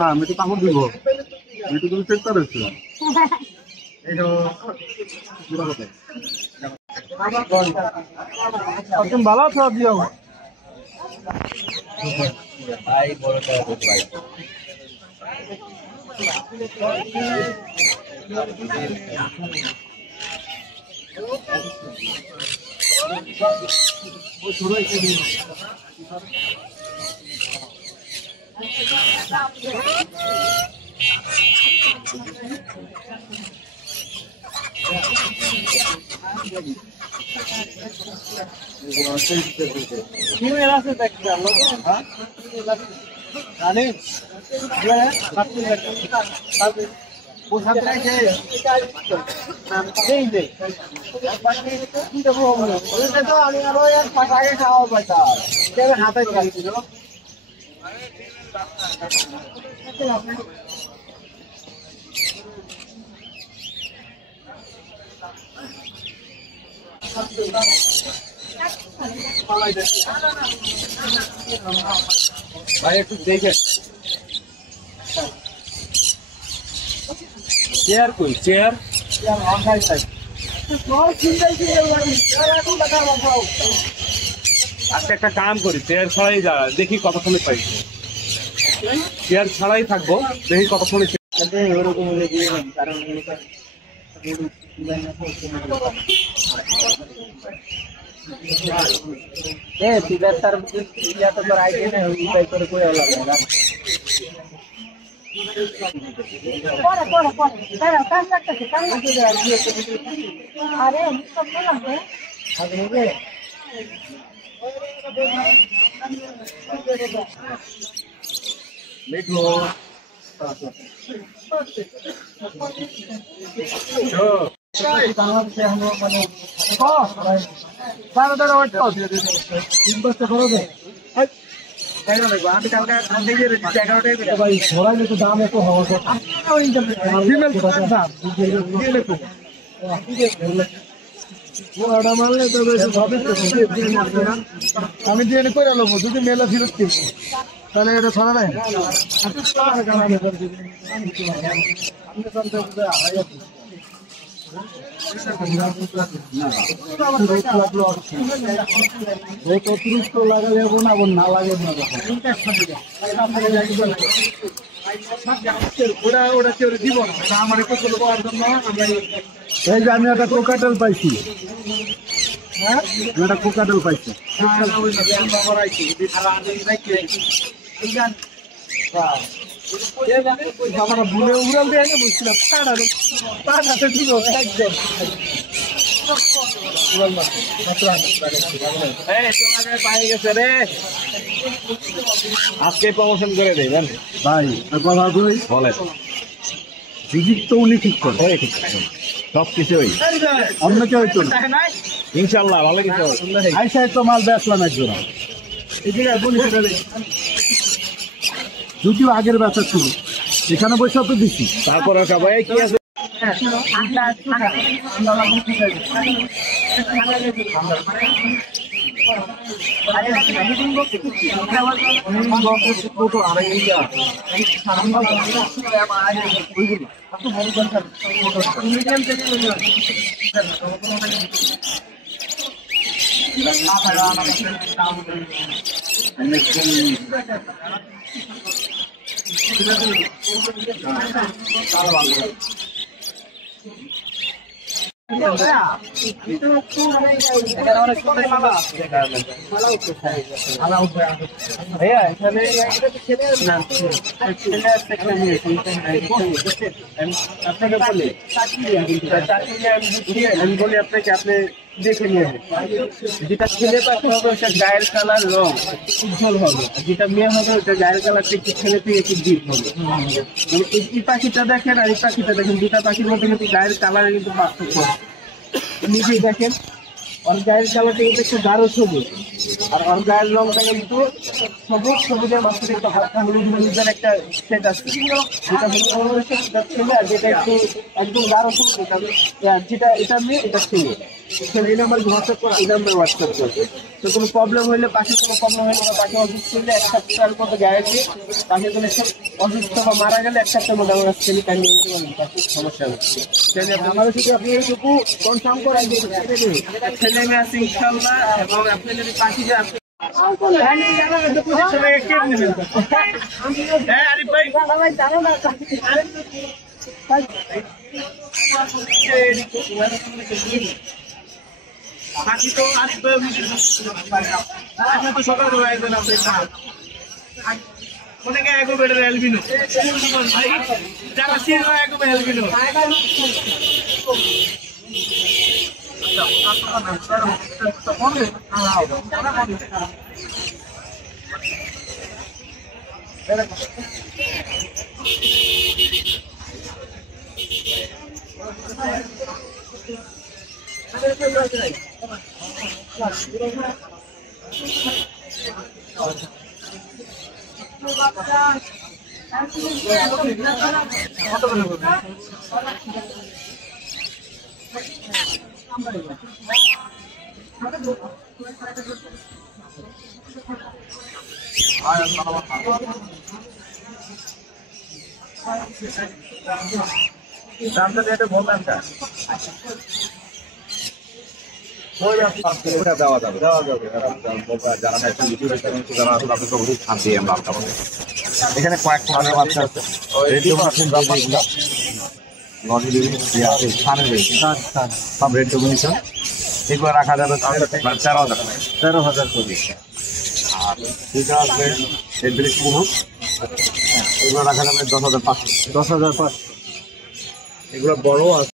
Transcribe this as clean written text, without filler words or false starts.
না আমি তো কাপড় দিব একটু তুমি চেক করেছো ভালো আছো দিও ভাই বড় ভাই ভাই একটু দেখে চেয়ার কই চেয়ার আজকে একটা কাম করি চেয়ার ছাড়াই যা দেখি কতক্ষণে পাই চেয়ার ছাড়াই থাকবো দেখি কতক্ষণে আমি দিয়ে করে নেবো যদি মেলা ফিরত কিনবো তাহলে এটা ছড়া নেয় অতিরিক্ত লাগালে না লাগে ওটা কেউ দিব না আমার একটু পাওয়ার জন্য এই যে আমি একটা কোকাটেল পাইছি হ্যাঁ একটা কোকাটেল পাইছি আমরা ভুলে উড়াল দিয়ে বলছিলাম পাঠাতে দিব একদম আজকে প্রমোশন করে দেবেন ভাই কথা বলেন ভিজিট তো উনি ঠিক করে সব কিছুই অন্য কেউ হইতো ইনশাল্লাহ ভালো কিছু আইসাই তো মাল বেচলাম একজন যদিও আগের বেচা ছিল এখানে বসে তো দিচ্ছি তারপরে সবাই কি আছে भैया আমি বলি আপনাকে আপনি দেখে নিয়ে যেটা ছেলে পাখি হবে ওটা গায়ের কালার রং উজ্জ্বল হবে, যেটা মেয়ে হবে ওটা গায়ের কালারটা একটু ছেলে থেকে একটু ডিপ হবে। এই পাখিটা দেখেন আর এই পাখিটা দেখেন, দুটা পাখির মধ্যে কিন্তু গায়ের কালারে কিন্তু পার্থক্য। নিজেই দেখেন ওর গায়ের কালারটা কিন্তু একটু গাঢ় সবুজ আর ওর গায়ের রংটা কিন্তু সবুজ, সবুজের মাঝখানে একটু হালকা হলুদ হলুদের একটা সেট আছে, যেটা হলুদ সেটা ছেলে, আর যেটা একটু একদম গাঢ় হলুদ যেটা এটা মেয়ে, এটা ছেলে। এই নাম্বার হোয়াটসঅ্যাপ করে, এই নাম্বার হোয়াটসঅ্যাপ করবে। তো কোনো প্রবলেম হইলে, পাখি কোনো প্রবলেম হইলে বা পাখি অসুস্থ হইলে 1 সপ্তাহের মতো গ্যারেন্টি, পাখি কোনো অসুস্থ বা মারা গেলে 1 সপ্তাহের মধ্যে আমার কাছে নিয়ে নিতে পারবেন, পাখির সমস্যা হচ্ছে। আমাদের সাথে আপনি এইটুকু কনফার্ম করাই যে ছেলে মেয়ে আছে ইনশাল্লাহ, এবং আপনি যদি পাখি যে আপনি বাকি তো আসবে তো সকাল অনেকে এগো বেটার এলবিনো যারা সিন এগো এলবিনো দামটা দিয়ে বললাম দেওয়া যাবে যারা শান্তি আমরা এখানে কয়েক ধরনের বাচ্চা আছে, সব রেড ডোমিনেশন, এগুলো রাখা যাবে 13,000 করে। আর ঠিক আছে এগুলো রাখা যাবে 10,500। এগুলো বড় আছে।